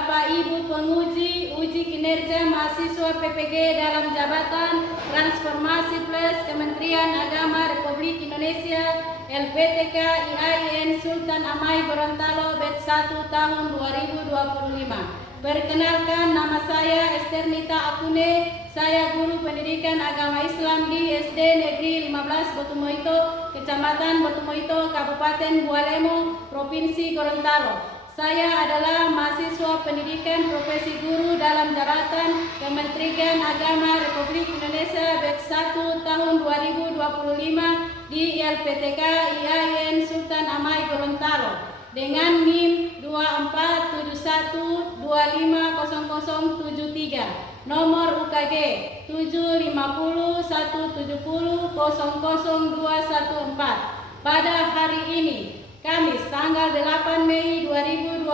Bapak Ibu penguji uji kinerja mahasiswa PPG dalam jabatan Transformasi Plus Kementerian Agama Republik Indonesia LPTK IAIN Sultan Amai Gorontalo Batch 1 tahun 2025. Perkenalkan, nama saya Esternita Akune. Saya guru pendidikan agama Islam di SD Negeri 15 Botumoito, Kecamatan Botumoito, Kabupaten Bualemo, Provinsi Gorontalo. Saya adalah mahasiswa pendidikan profesi guru dalam jabatan Kementerian Agama Republik Indonesia Batch 1 tahun 2025 di LPTK IAIN Sultan Amai Gorontalo dengan NIM 2421250073, nomor UKG 75017000214. Pada hari ini, Kamis tanggal 8 Mei 2025,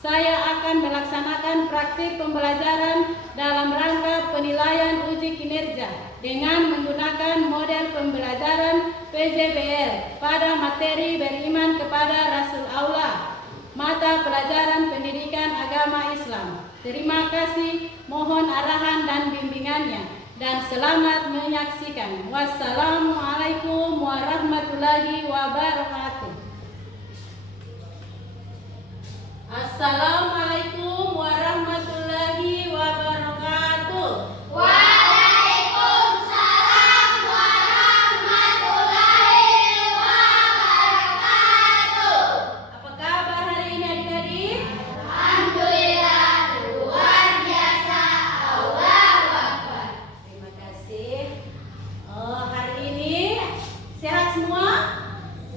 saya akan melaksanakan praktik pembelajaran dalam rangka penilaian uji kinerja dengan menggunakan model pembelajaran PJBL pada materi beriman kepada Rasul Allah, mata pelajaran pendidikan agama Islam. Terima kasih, mohon arahan dan bimbingannya, dan selamat menyaksikan. Wassalamualaikum warahmatullahi wabarakatuh. Assalamualaikum warahmatullahi wabarakatuh. Waalaikumsalam warahmatullahi wabarakatuh. Apa kabar hari ini adik-adik? Alhamdulillah, luar biasa. Allahu Akbar. Terima kasih. Hari ini sehat semua?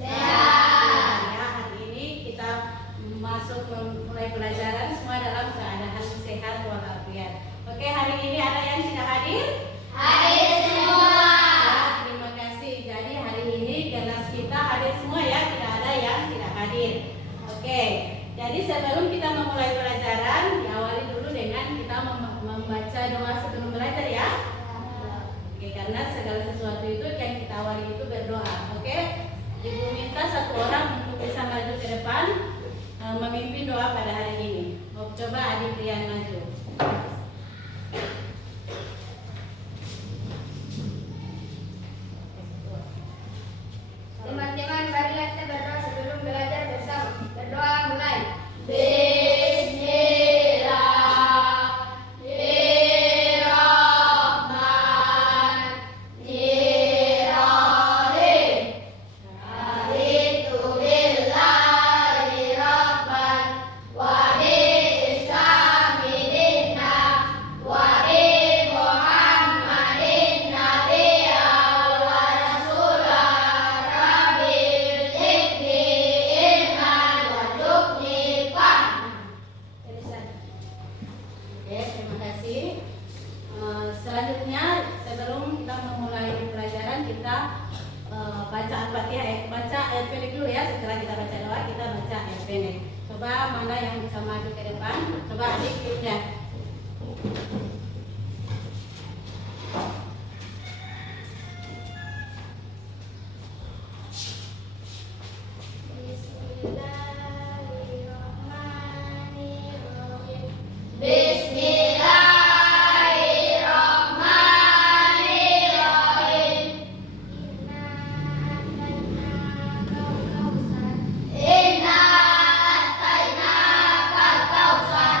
Sehat. Ya, hari ini kita masuk mulai pelajaran semua dalam keadaan sehat walafiat. Oke, hari ini ada yang tidak hadir? Hadir semua. Ya, terima kasih. Jadi hari ini kelas kita hadir semua ya, tidak ada yang tidak hadir. Oke, jadi sebelum kita memulai pelajaran, diawali dulu dengan kita membaca doa sebelum belajar ya. Oke, karena segala sesuatu itu yang kita awali itu berdoa. Oke, Ibu minta satu orang untuk bisa maju ke depan memimpin doa pada hari ini. Coba adik Rian maju. Teman-teman, marilah kita berdoa sebelum belajar bersama. Berdoa mulai. Bismillahirrahmanirrahim. Raditu billahi rabban wa bil islami dinan wa bi Muhammadin nabiyyan wa rasulan rabbil zidni ilman warzuqni fahman. Oke, terima kasih. Selanjutnya sebelum kita memulai pelajaran kita baca Al-Fatihah, baca ayat pendek dulu ya. Setelah kita baca doa, kita baca ayat pendek. Coba mana yang bisa maju ke depan? Coba adik ya. Bismillahirrahmanirrahim. Bismillahirrahmanirrahim. Inna atainakal kautsar.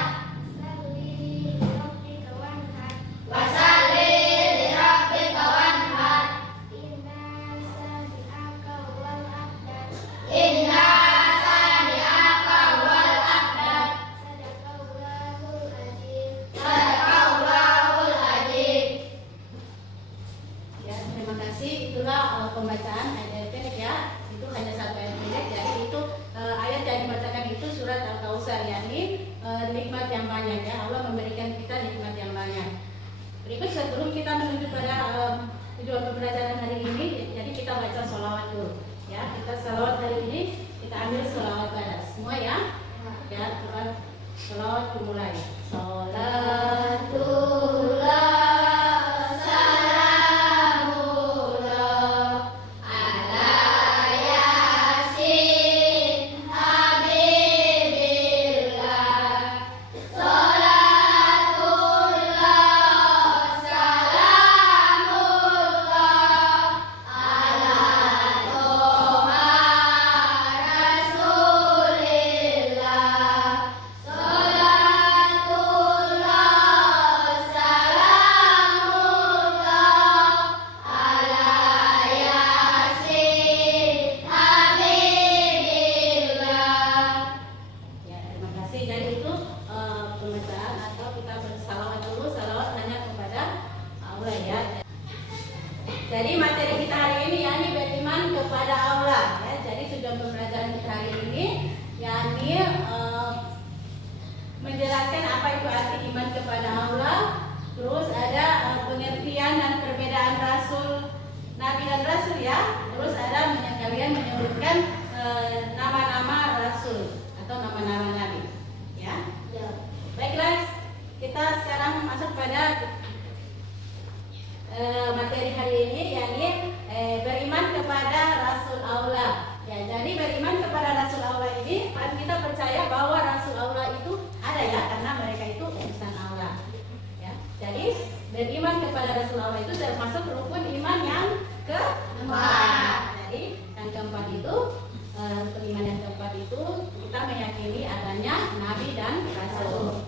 kita meyakini adanya nabi dan rasul.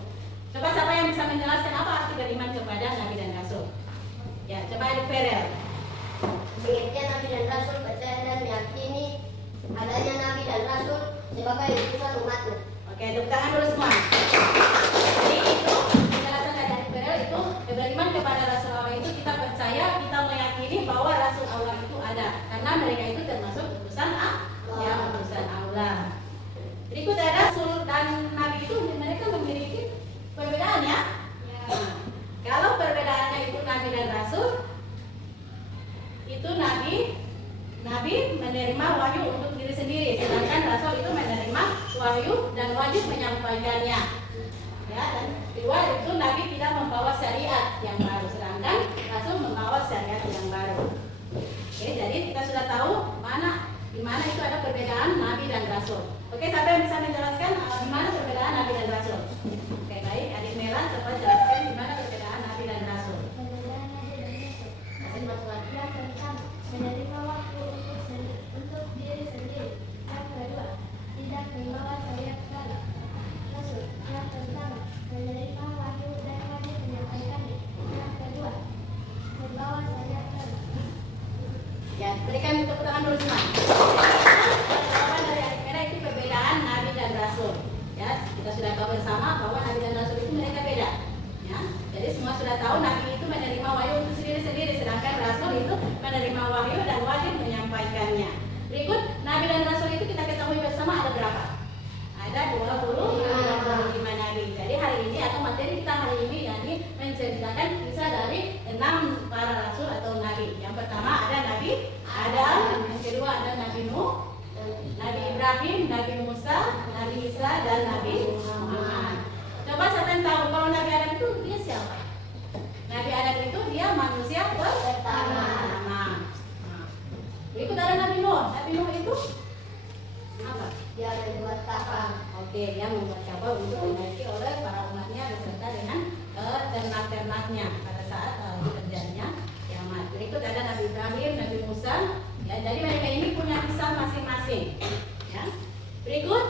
Coba siapa yang bisa menjelaskan apa arti beriman kepada nabi dan rasul? Ya, coba Ibu Ferel. Pengertian nabi dan rasul, percaya dan meyakini adanya nabi dan rasul sebagai utusan umatnya. Oke, tepuk tangan dulu semua. Jadi itu penjelasan dari Ibu Ferel itu beriman kepada rasul Allah itu kita percaya, kita meyakini bahwa rasul Allah itu ada karena mereka itu termasuk utusan Allah. Berikut ada rasul dan nabi itu mereka memiliki perbedaan ya. Nah, kalau perbedaannya itu nabi dan rasul, itu nabi menerima wahyu untuk diri sendiri, sedangkan rasul itu menerima wahyu dan wajib menyampaikannya. Ya, dan kedua itu nabi tidak membawa syariat yang baru, sedangkan rasul membawa syariat yang baru. Oke, jadi kita sudah tahu di mana itu ada perbedaan nabi dan rasul. Oke, siapa yang bisa menjelaskan di mana perbedaan nabi dan rasul? Oke, baik, adik Mela coba jelaskan di mana perbedaan nabi dan rasul. Perbedaan nabi dan rasul. Kasih masukan. Yang pertama, menerima waktu untuk diri sendiri. Yang kedua, tidak membawa syariat baru. Rasul. Yang pertama, menerima wahyu dan wajib menyampaikannya. Yang kedua, membawa syariat baru. Ya, berikan tepuk tangan dulu semua. Jawaban dari adik Mela itu perbedaan nabi dan rasul. Ya, kita sudah tahu bersama bahwa nabi dan rasul itu mereka beda. Ya, jadi semua sudah tahu nabi itu menerima wahyu untuk sendiri-sendiri, sedangkan rasul itu menerima wahyu dan wajib menyampaikannya. Berikut nabi dan rasul itu kita ketahui bersama ada berapa? Ada 25 nabi. Jadi hari ini atau materi kita hari ini yakni menceritakan kisah dari 6 para rasul atau nabi. Yang pertama ada Nabi Adam, yang kedua ada Nabi Nuh, Nabi Ibrahim, Nabi Musa, Nabi Isa, dan Nabi Muhammad. Coba siapa yang tahu kalau Nabi Adam itu dia siapa? Nabi Adam itu dia manusia pertama. Nah, berikut ada Nabi Nuh. Nabi Nuh itu apa? Dia membuat kapal. Oke, dia membuat kapal untuk dinaiki oleh para umatnya beserta dengan ternak-ternaknya pada saat terjadinya kiamat. Berikut ada Nabi Ibrahim, Nabi Musa. Ya, jadi mereka ini punya kisah masing-masing. Ya. Berikut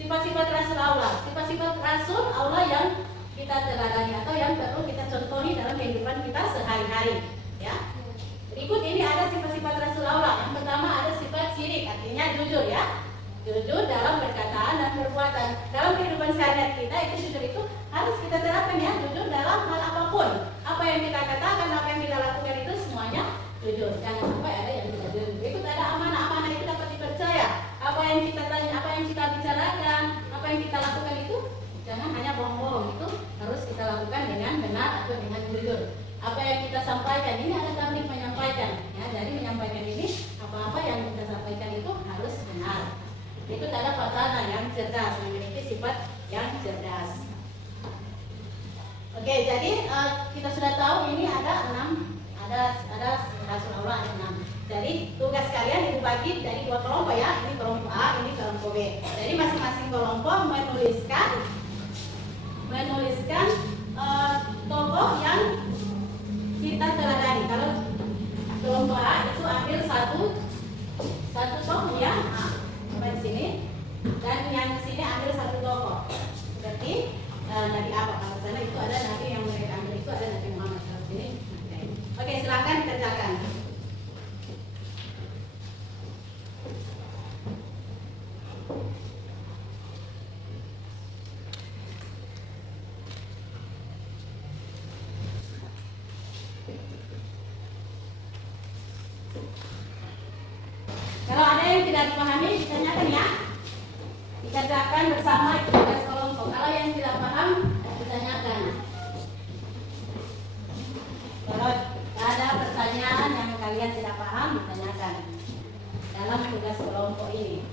sifat-sifat Rasul Allah. Sifat-sifat Rasul Allah yang kita teladani atau yang perlu kita contohi dalam kehidupan kita sehari-hari. Ya. Berikut ini ada sifat-sifat Rasul Allah. Yang pertama ada sifat syirik, artinya jujur ya. Jujur dalam perkataan dan perbuatan. Dalam kehidupan sehari-hari kita itu jujur itu harus kita terapkan ya. Jujur dalam hal apapun. Apa yang kita katakan, apa yang kita lakukan itu semuanya jujur. Jangan sampai ada yang tidak jujur. Berikut ada amanah-amanah itu dapat dipercaya. Apa yang kita tanya, apa yang kita bicarakan, apa yang kita lakukan itu jangan hanya bohong-bohong. Itu harus kita lakukan dengan benar atau dengan jujur. Apa yang kita sampaikan ini ada teknik menyampaikan. Ya, jadi menyampaikan ini apa-apa yang kita sampaikan itu harus benar. Itu ada fatana yang cerdas, memiliki sifat yang cerdas. Oke, jadi kita sudah tahu ini ada 6, ada Rasulullah ada 6. Jadi tugas kalian dibagi dari 2 kelompok ya, ini kelompok A, ini kelompok B. Jadi masing-masing kelompok menuliskan tokoh yang kita teladani. Kalau kelompok A itu ambil satu tokoh ya. Di sini dan yang di sini ambil 1 tokoh. Berarti Nabi apa? Kalau sana itu ada Nabi yang mereka ambil itu ada Nabi Muhammad. Kalau sini. Oke, silakan kerjakan. Kalau ada yang tidak dipahami, ditanyakan ya. Dikerjakan bersama tugas kelompok. Kalau yang tidak paham, ditanyakan. Kalau ada pertanyaan yang kalian tidak paham, ditanyakan dalam tugas kelompok ini.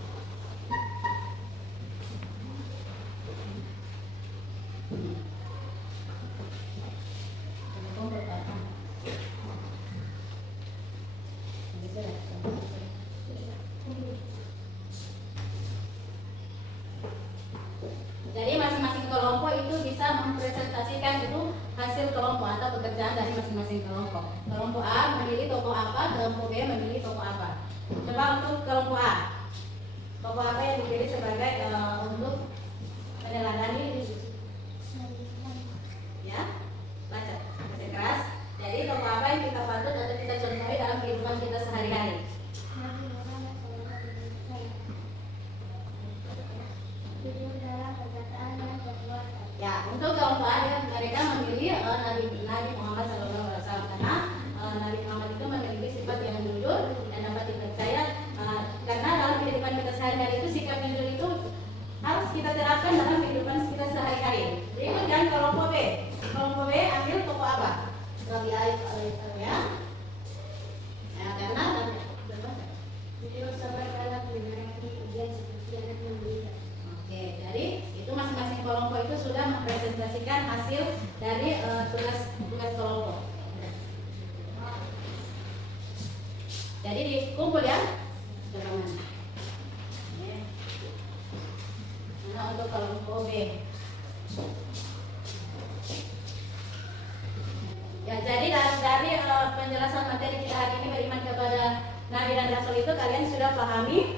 Jadi masing-masing kelompok itu bisa mempresentasikan itu hasil kelompok atau pekerjaan dari masing-masing kelompok. Kelompok A memilih tokoh apa, kelompok B memilih tokoh apa. Coba untuk kelompok A. untuk kelompok A ya, mereka memilih Nabi Muhammad SAW karena Nabi Muhammad itu memiliki sifat yang jujur dan dapat dipercaya. Karena dalam kehidupan kita sehari-hari itu sikap jujur itu harus kita terapkan dalam kehidupan kita sehari-hari. Berikut dan kelompok B. Kelompok B ambil tokoh apa? Nabi Ayub ya. Nah, karena Beliau sabar dalam menghadapi ujian seperti anak yang berita. Oke, jadi itu masing-masing kelompok itu sudah mempresentasikan hasil dari tugas kelompok. Jadi dikumpul ya. Coba mana? Mana untuk kelompok B? Ya, jadi dari penjelasan materi kita hari ini beriman kepada Nabi dan Rasul itu kalian sudah pahami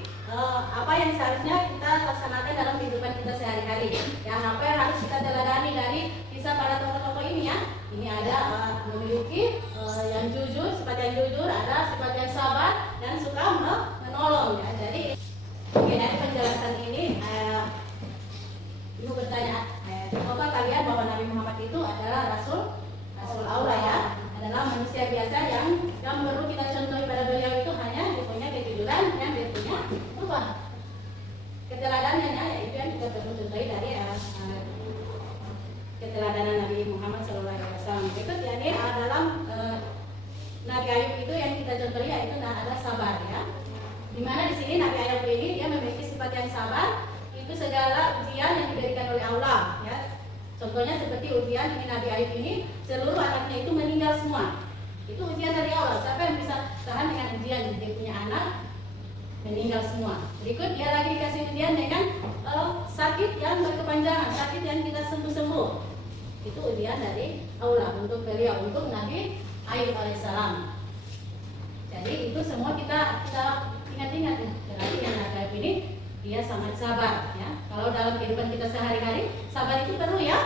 apa yang seharusnya kita laksanakan dalam kehidupan kita sehari-hari. Yang apa yang harus kita teladani dari kisah para tokoh-tokoh ini ya. Ini ada memiliki yang jujur, sifat yang jujur, ada sifat yang sabar dan suka menolong ya. Jadi dari penjelasan ini ibu bertanya, apakah kalian bahwa Nabi Muhammad itu adalah Rasul Allah ya, adalah manusia biasa yang perlu kita contohi pada beliau itu hanya dia punya kejujuran dan dia punya apa? Keteladanan ya, itu yang kita perlu contohi dari keteladanan Nabi Muhammad SAW. Berikut ya, ini dalam Nabi Ayub itu yang kita contohi yaitu adalah sabar ya. Dimana di sini Nabi Ayub ini dia memiliki sifat yang sabar, itu segala ujian yang diberikan oleh Allah ya. Contohnya seperti ujian ini Nabi Ayub ini seluruh anaknya itu meninggal semua. Itu ujian dari Allah. Siapa yang bisa tahan dengan ujian dia punya anak meninggal semua. Berikut dia lagi dikasih ujian dengan sakit yang berkepanjangan, sakit yang tidak sembuh-sembuh. Itu ujian dari Allah untuk beliau, untuk Nabi Ayub alaihissalam. Jadi itu semua kita ingat-ingat ya. Berarti yang Nabi Ayub ini dia sangat sabar ya. Kalau dalam kehidupan kita sehari-hari sabar itu perlu ya.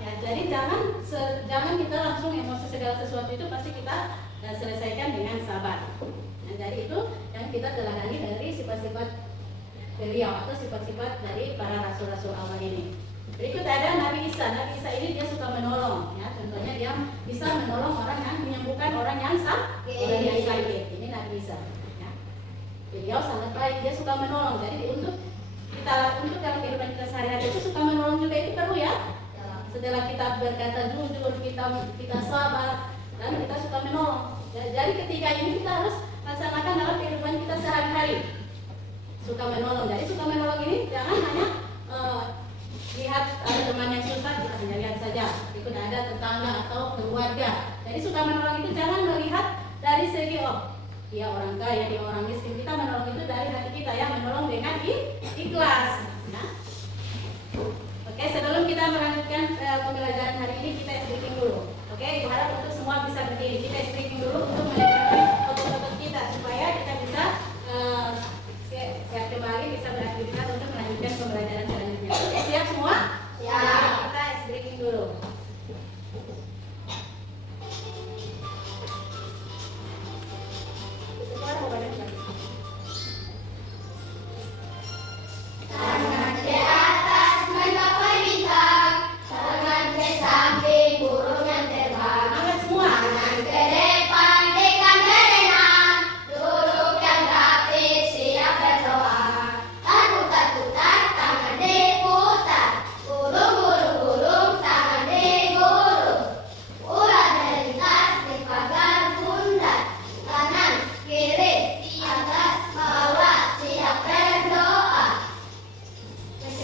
Ya, jadi jangan kita langsung emosi segala sesuatu itu pasti kita selesaikan dengan sabar. Nah, jadi itu yang kita teladani dari sifat-sifat beliau atau sifat-sifat dari para rasul-rasul Allah ini. Berikut ada Nabi Isa. Nabi Isa ini dia suka menolong ya. Contohnya dia bisa menolong orang yang menyembuhkan orang yang sakit. Ini Nabi Isa. Beliau sangat baik, dia suka menolong. Jadi untuk dalam kehidupan kita sehari-hari itu suka menolong juga itu perlu ya. Setelah kita berkata jujur, kita sabar dan kita suka menolong. Jadi ketiga ini kita harus laksanakan dalam kehidupan kita sehari-hari. Suka menolong. Jadi suka menolong ini jangan hanya lihat ada teman yang susah kita hanya lihat saja. Itu ada tetangga atau keluarga. Jadi suka menolong itu jangan melihat dari segi dia orang kaya, dia orang miskin. Kita menolong itu dari hati kita ya, menolong dengan ikhlas. Nah. Oke, sebelum kita melanjutkan pembelajaran hari ini kita briefing dulu. Oke, ibu harap untuk semua bisa berdiri. Kita briefing dulu untuk melanjutkan foto-foto kita supaya kita bisa siap kembali bisa beraktivitas untuk melanjutkan pembelajaran selanjutnya. Oke, siap semua? Ya. Kita briefing dulu. Tangan di atas menggapai bintang, tangan ke samping burung yang terbang. Semangat semua. Tangan ke depan ikan berenang, duduk yang rapi siap berdoa. Takut-takutan tangan diputar, gulung-gulung-gulung tangan digulung. Ular melintas di pagar bundar, kanan kiri atas bawah siap berdoa.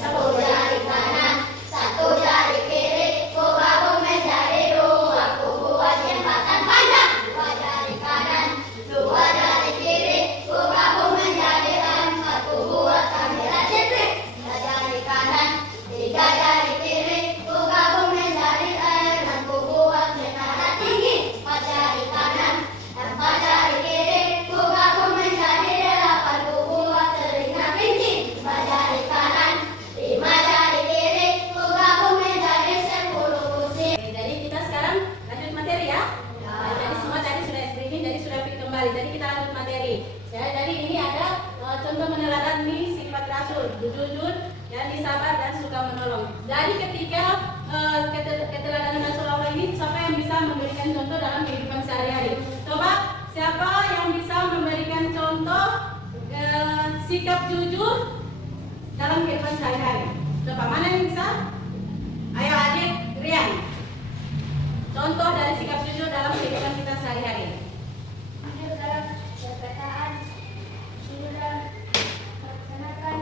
Satu jari kanan, satu jari kiri, ku gabung menjadi dua, ku buat jembatan panjang. Dua jari kanan, dua jari kiri, ku gabung menjadi empat, ku buat kamera ciprik. Tiga jari kanan, tiga jari kiri, ku gabung menjadi enam, ku buat menara tinggi. Empat jari kanan, empat jari kiri, ku gabung menjadi delapan, ku buat telinga kelinci. Lima jari kanan, lima jari kiri, ku gabung menjadi 10 kursi. Oke, jadi kita sekarang lanjut materi ya. Nah, jadi semua tadi sudah screening, jadi sudah fit kembali. Jadi kita lanjut materi. Ya, jadi ini ada contoh meneladani sifat rasul, jujur, dan sabar dan suka menolong. Dari ketiga keteladanan Rasul Allah ini, siapa yang bisa memberikan contoh dalam kehidupan sehari-hari? Coba siapa yang bisa memberikan contoh sikap jujur dalam kehidupan sehari-hari? Coba mana yang bisa? Ayo adik, Rian. Contoh dari sikap jujur dalam kehidupan kita sehari-hari. Jujur dalam perkataan, jujur dalam melaksanakan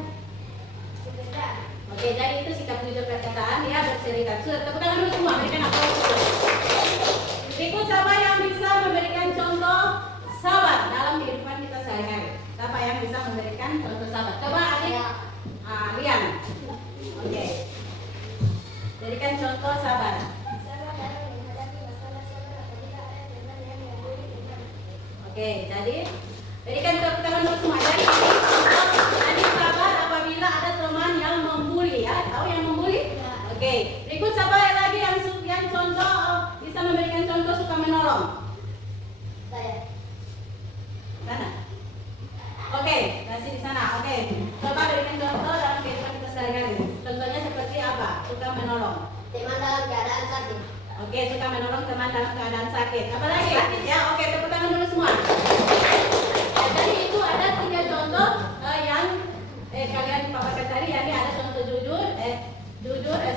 pekerjaan. Oke, jadi itu sikap jujur perkataan ya, bercerita. Sudah, tepuk tangan dulu semua, berikan aplaus. Berikut siapa yang bisa memberikan contoh sabar dalam kehidupan kita sehari-hari? Siapa yang bisa memberikan contoh sabar? Coba adik, Rian. Oke, berikan contoh sabar. Sabar dalam menghadapi masalah, sabar apabila ada teman yang membuli teman. Oke, jadi berikan tepuk tangan dulu semua. Jadi adik sabar apabila ada teman yang membuli ya. Tahu yang membuli? Ya. Oke, berikut siapa lagi yang contoh bisa memberikan contoh suka menolong? Saya. Sana. Oke, masih di sana. Oke, coba berikan contoh dalam kehidupan kita sehari-hari. Contohnya seperti apa? Suka menolong. Teman dalam keadaan sakit. Oke, suka menolong teman dalam keadaan sakit. Apa lagi? Ya, oke, tepuk tangan dulu semua. Ya, jadi itu ada 3 contoh yang kalian paparkan tadi. Yani ada contoh jujur,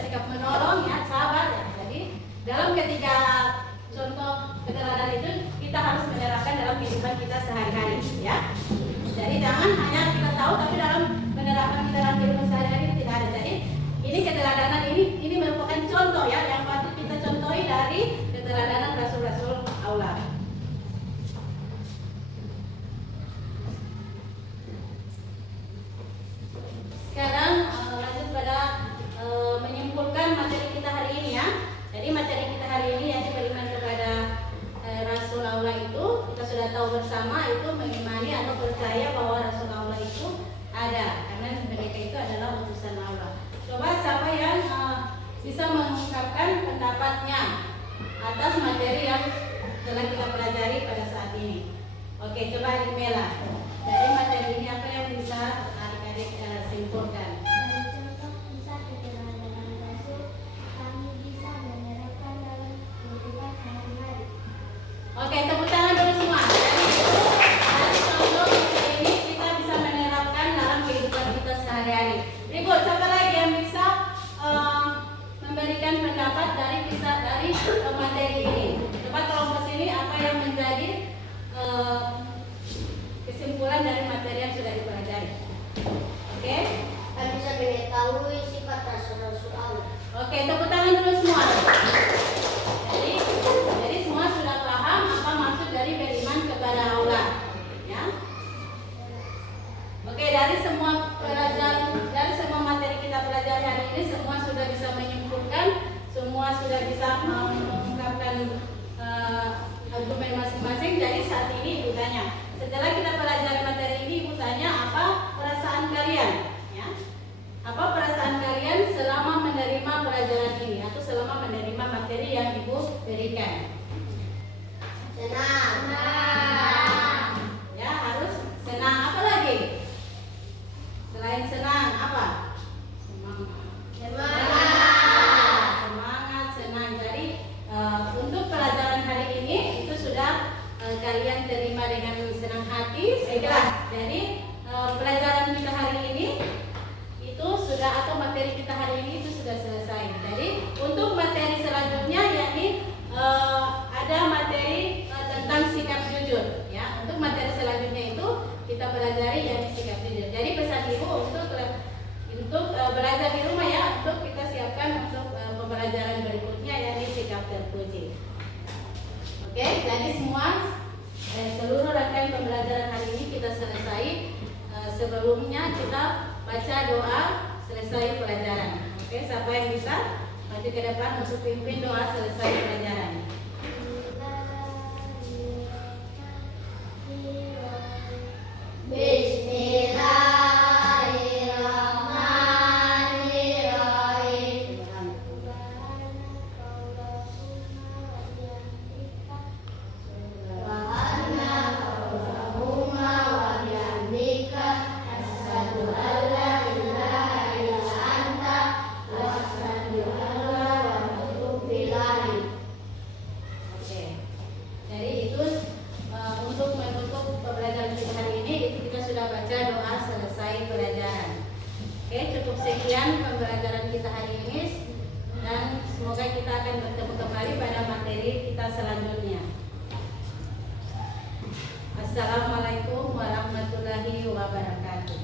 sikap menolong, ya, sabar. Ya. Jadi dalam ketiga contoh keteladanan itu kita harus menerapkan dalam kehidupan kita sehari-hari, ya. Jadi jangan hanya kita tahu, tapi dalam menerapkan kita dalam kehidupan sehari-hari itu tidak ada. Jadi ini keteladanan ini merupakan contoh ya yang patut kita contohi dari keteladanan Rasul-Rasul Allah. Sekarang lanjut pada menyimpulkan materi kita hari ini ya. Jadi materi kita hari ini yang beriman kepada Rasul Allah itu kita sudah tahu bersama, itu mengimani atau percaya bahwa Rasul Allah itu ada karena mereka itu adalah utusan Allah. Coba siapa yang bisa mengungkapkan pendapatnya atas materi yang telah kita pelajari pada saat ini. Oke, coba Adik Mela. Dari materi ini apa yang bisa adik-adik simpulkan? Dari contoh kisah keteladanan Rasul, kami bisa menerapkan dalam kehidupan sehari-hari. Oke, tepuk tangan dulu semua. Dari contoh ini kita bisa menerapkan dalam kehidupan kita sehari-hari. Berikut, siapa lagi yang bisa memberikan pendapat dari kisah dari materi ini? Coba kelompok sini apa yang menjadi kesimpulan dari materi yang sudah dipelajari? Oke? Kami bisa mengetahui sifat Rasul Allah. Oke, tepuk tangan dulu semua. Jadi semua sudah paham apa maksud dari beriman kepada Allah, ya? Oke, dari semua pelajaran, dari semua materi kita pelajari hari ini, semua sudah bisa menyimpulkan, semua sudah bisa mengungkapkan argumen masing-masing. Jadi saat ini Ibu tanya, setelah kita pelajari materi ini, Ibu tanya apa perasaan kalian, ya? Apa perasaan kalian selama menerima pelajaran ini atau selama menerima materi yang Ibu berikan? Senang. Ya, harus senang. Apa lagi? Selain senang, apa? Semangat, senang. Jadi untuk pelajaran hari ini itu sudah kalian terima dengan senang hati, saya kira. Jadi pelajaran kita hari ini itu sudah, atau materi kita hari ini itu sudah selesai. Jadi untuk materi selanjutnya yakni ada materi tentang sikap jujur, ya. Untuk materi selanjutnya itu kita pelajari yakni sikap jujur. Jadi pesan Ibu untuk belajar di rumah ya, untuk kita siapkan untuk pembelajaran berikutnya yakni sikap terpuji. Oke, jadi semua seluruh rangkaian pembelajaran hari ini kita selesai. Sebelumnya kita baca doa selesai pelajaran. Oke, siapa yang bisa maju ke depan untuk pimpin doa selesai pelajaran? sekian pembelajaran kita hari ini dan semoga kita akan bertemu kembali pada materi kita selanjutnya. Assalamualaikum warahmatullahi wabarakatuh.